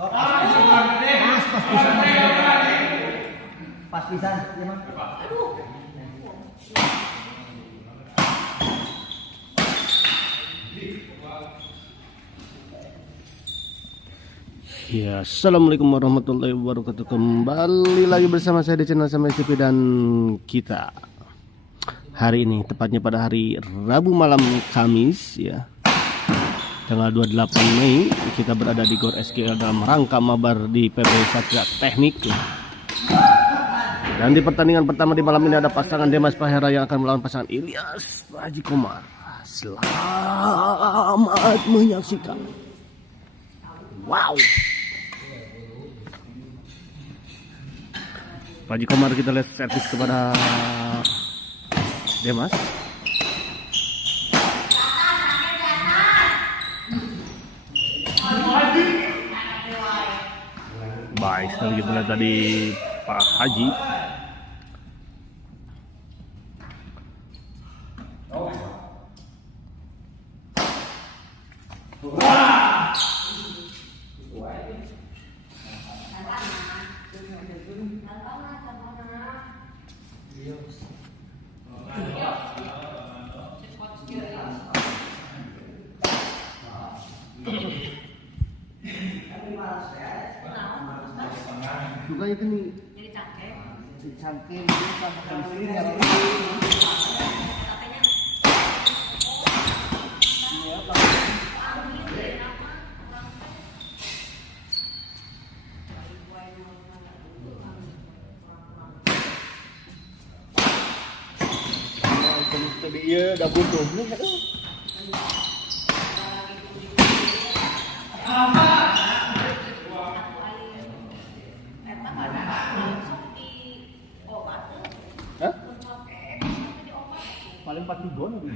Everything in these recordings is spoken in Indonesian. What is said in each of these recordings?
Pas pisan, ya Mang. Ya, assalamualaikum warahmatullahi wabarakatuh. Kembali lagi bersama saya di channel Sama SCP dan kita hari ini tepatnya pada hari Rabu malam Kamis ya, tanggal 28 Mei kita berada di GOR SGL dalam rangka mabar di PB Satria Teknik ya. Dan di pertandingan pertama di malam ini ada pasangan Demas Pahera yang akan melawan pasangan Ilyas Pak Haji Komar. Selamat menyaksikan. Wow. Pak Haji Komar kita lihat servis kepada Demas. Baik sekali kita lihat tadi Pak Haji. Juga itu nih. Jadi cangkeng. Cangkeng itu sama kambing ya. Tadi iya udah butuh. Paling 4 ribuan lagi.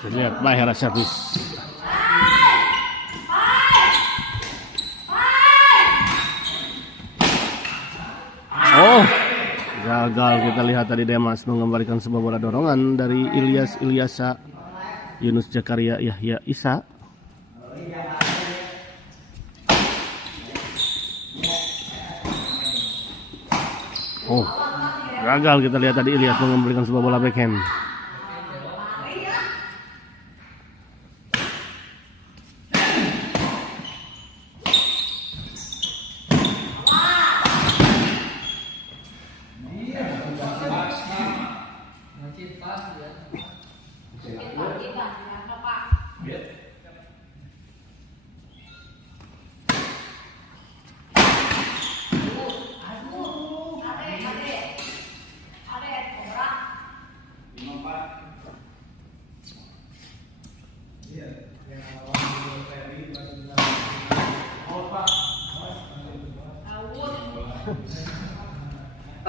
Kita lihat Pahera servis. Oh, gagal. Kita lihat tadi Demas mengembalikan sebuah bola dorongan dari Ilyasa Yunus Jakaria Yahya Isa. Oh, gagal. Kita lihat tadi Ilyas mengembalikan sebuah bola backhand.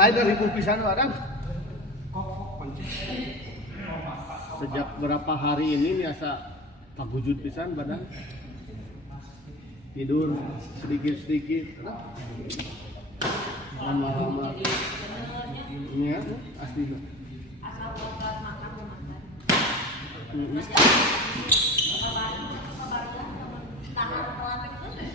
Lain dari pisan orang. Sejak berapa hari ini biasa pagujud pisan badan. Tidur sedikit-sedikit. Lama-lama. Ini ya, asli. Asal buat makan. Tahan relatif terus ya.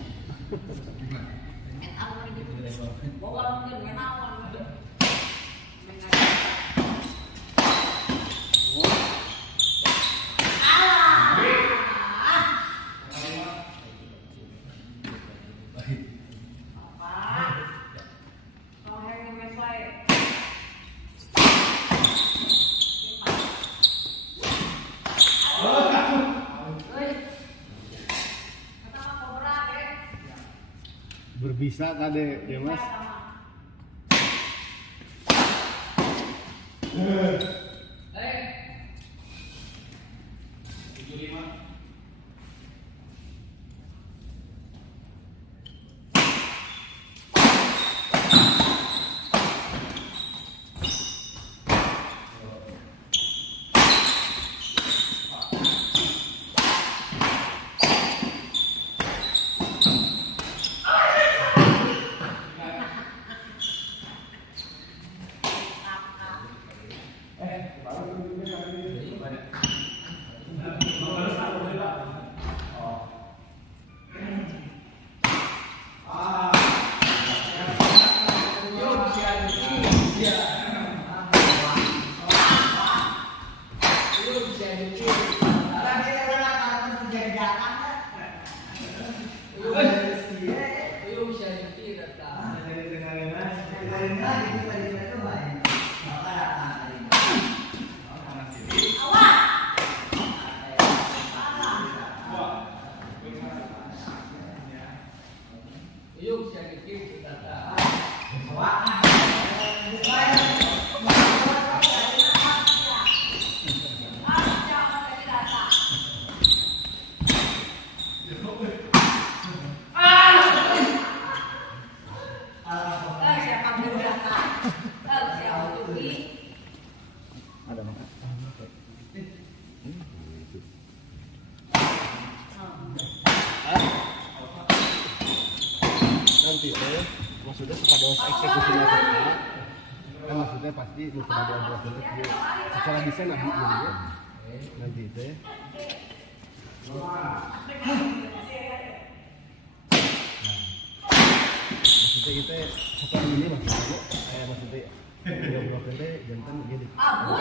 Bisa kade ya mas. Nanti maksudnya kepada eksekusinya kan maksudnya pasti sudah diobrolan itu secara desain abdi ya nanti itu ya. Maksudnya kita secara ini maksudnya maksudnya diobrolan itu jantan jadi anu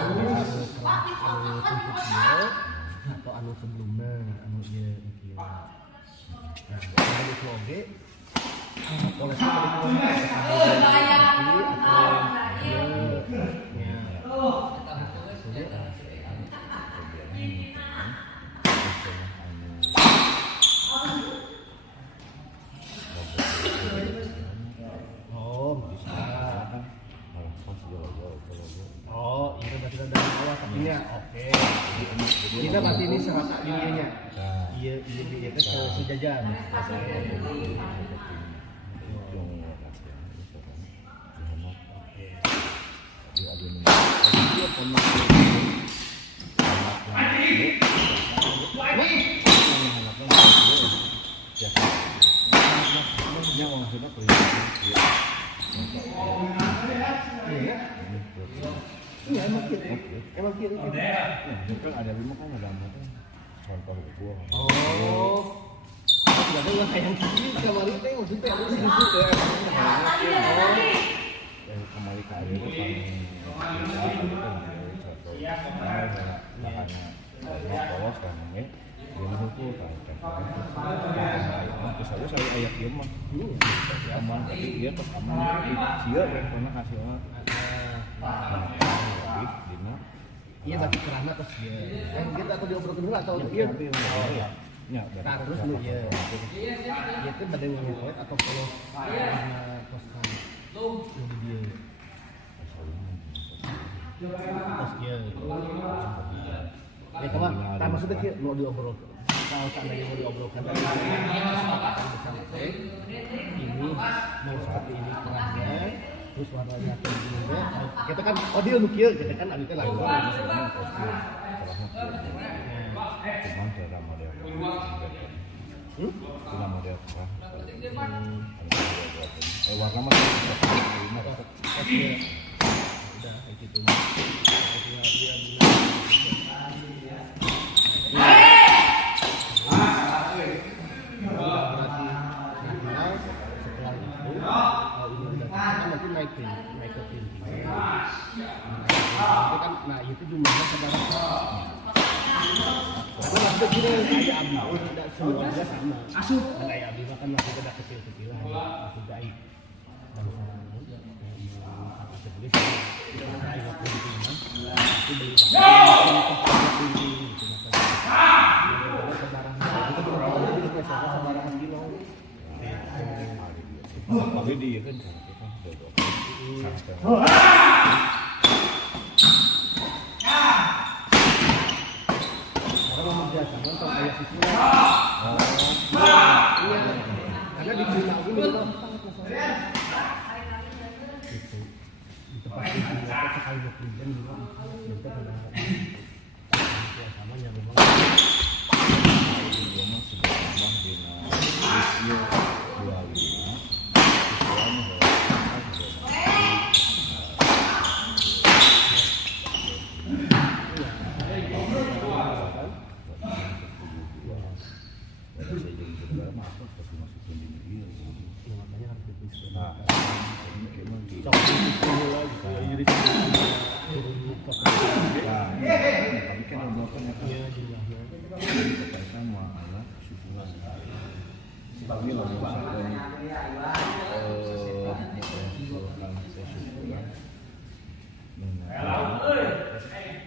atau anu sebelumnya anu dia mikir. Nah, itu oke. Polisi oh, ini berarti dari bawah tapinya. Oke. Kita berarti ini serata ininya. Iya, itu sejajar. Iya, emang kiri. Kan ada lima kan ada empat contoh gua. Oh, tidak ada yang kayak kiri kemarin teh maksudnya ada di situ ya. Yang kembali ke air itu kan polos kan ya. Dia mengukur kan. Terus saja saya ayat dia mah. Aman tapi dia pas aman dia yang pernah hasilnya. Iya tapi kerana terus dia. Kita atau diobrolkan dulu atau dia? Oh iya. Ya, nah terus lu ya. Dia itu pada ngomong atau kalau karena poskan jadi dia. Terus dia. Ya kawan, tak maksudnya kayak mau diobrolkan. Kalau seandainya mau diobrolkan dari kesepakatan bersama ini mau seperti ini kerahnya. Terus warnanya atau begini kita kan dia nukil kita kan abis itu langsung cuman cara model cuma model kerah warna mah udah kayak gitu nanti naik ke tinggi. Nah itu jumlahnya saudara. Karena maksudnya gini kayak Abi, tidak semuanya sama. Asuh. Kayak Abi makan masih ada kecil-kecilan, masih baik. Dan sebeli kita ada waktu di sini, itu beli tempat tinggi gitu macam. Saudara, kita berapa kilo? Saudara kilo. Tapi dia kan Orang mau biasa nonton ayah sisi. Karena di Cina ini gampang masalahnya. Gitu. Di tempat itu sekali 20 jam juga kita pada suasananya memang. Dia mah sebenarnya dina usia 25.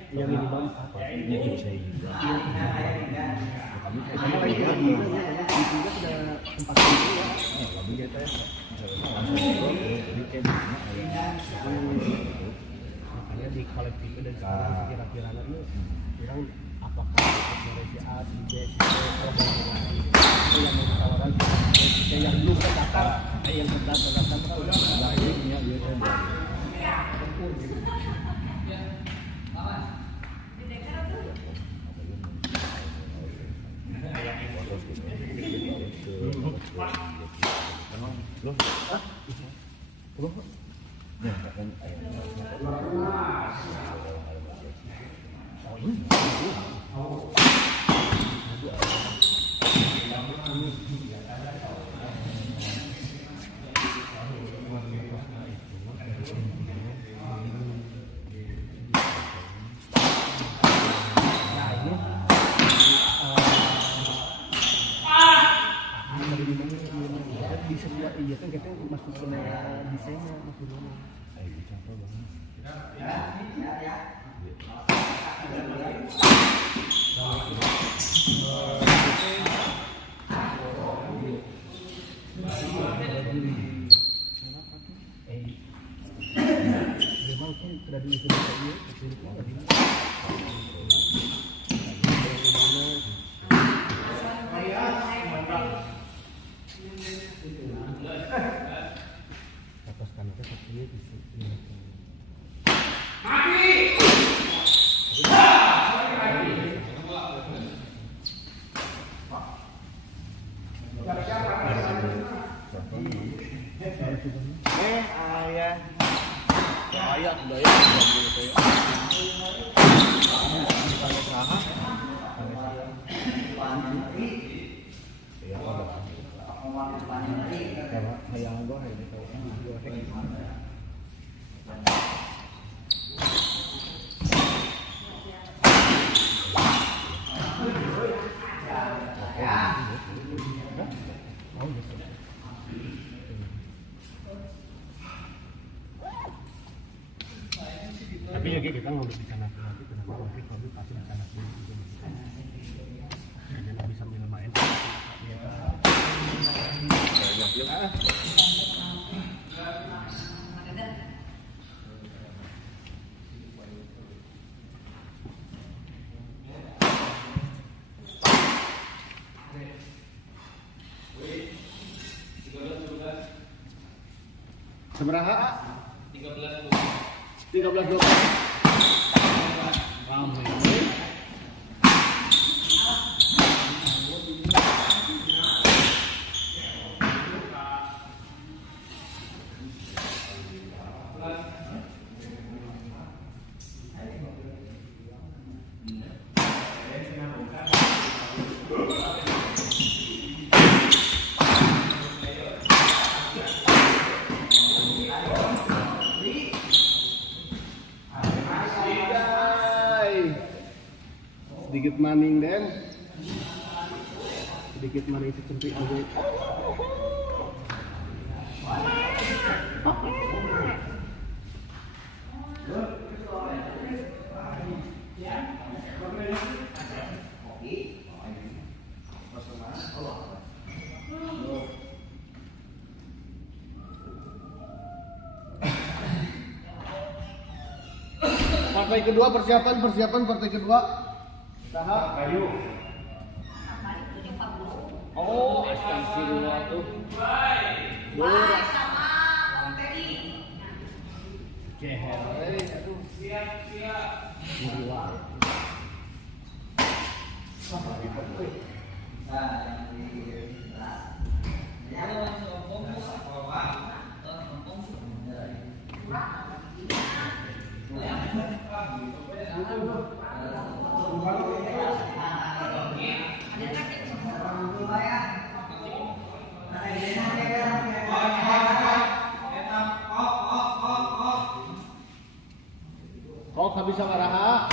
Ya minimal apa? Ya bisa juga. Kami Karena lagi juga sudah tempat itu ya. kami kita langsung jadi kayak Makanya di kolektif dan sekarang kira-kira itu orang apakah dari si A, si B, si C, kalau ada yang mau ditawarkan, yang belum terdaftar, yang terdaftar kan udah lainnya biasa di sebuah iya kan kita masuk ke desainnya maksudnya. Memang kan tradisi ini ataskan itu seperti ini. ayah budaya Tapi ya kita mau bicara nanti kenapa nanti kami pasti bicara dulu jadi lebih sambil main Seberapa? 13 12. sedikit maning dan sedikit maning secempik aja. Partai kedua persiapan partai kedua. Tahap Kayu. Oh, astagfirullah tuh. Bye sama Om Teddy. Keher. Aduh. Siap. Dua. Kok nggak bisa ngaraha?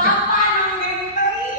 Papa nungguin Teddy.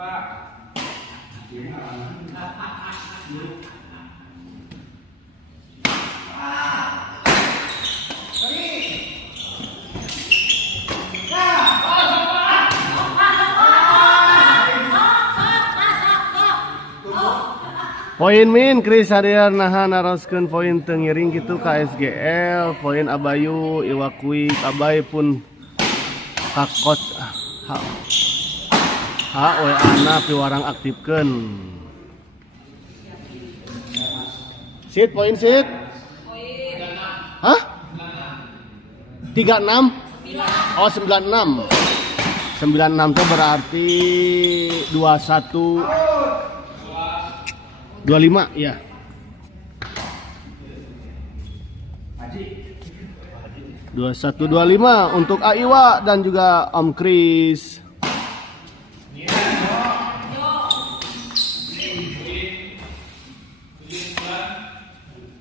Poin min Kris Hadiar naha naroskeun poin teu ngiring kitu ka SGL, poin Abayu Iwakui Abay pun kakot we ana piwarang aktifkeun. Sit poin sit. Hah? 36? Oh 96. 96 itu berarti 25 ya. Dua 2125 untuk Aiwa dan juga Om Kris.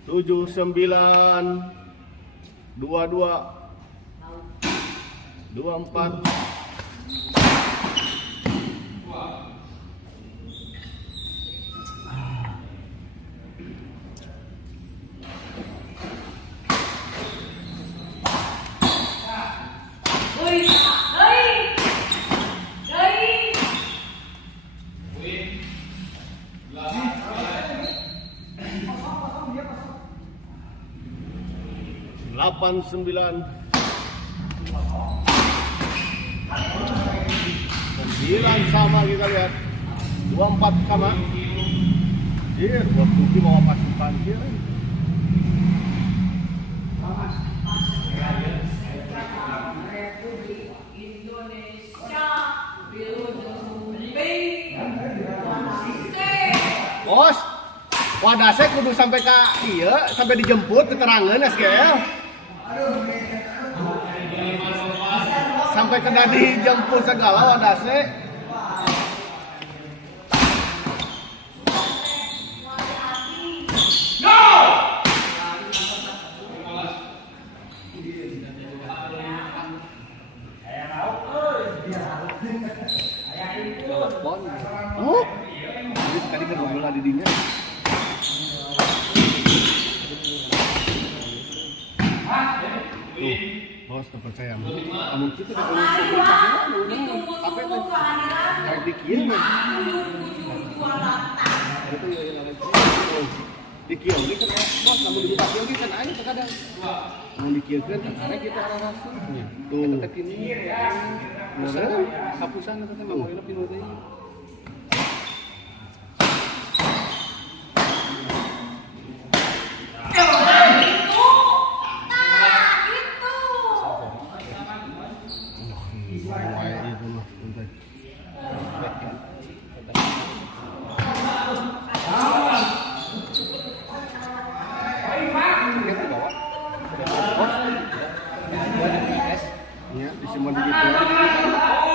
Tujuh 9 22 24 89 9 sama kita lihat 24 sama buat Tuki mau pasukan dia bos wadase kudu sampai ke iya sampai dijemput keterangan SGL sampai kena dijemput segala wadase oh tadi ngobrol di dinya tuh bos terpercaya kamu kita apa itu kayak dikirim dikirim ini kan bos kamu dibuka kirim kan aja terkadang mau dikirim kan karena kita arah rasulnya tuh kita kini beneran hapusan kita nggak mau lebih dari ya disimpan di situ.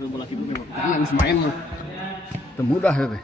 Gitu bola kibu memang karena main mah temudah ya teh.